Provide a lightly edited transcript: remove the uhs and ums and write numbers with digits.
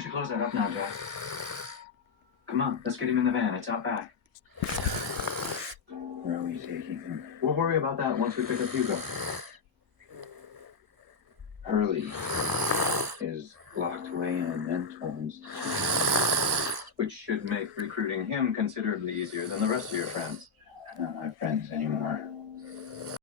We should close that up now, Jack. Come on, let's get him in the van. It's out back. Where are we taking him? We'll worry about that once we pick up Hugo. Hurley is locked away in a mental institution. Which should make recruiting him considerably easier than the rest of your friends. Not my friends anymore.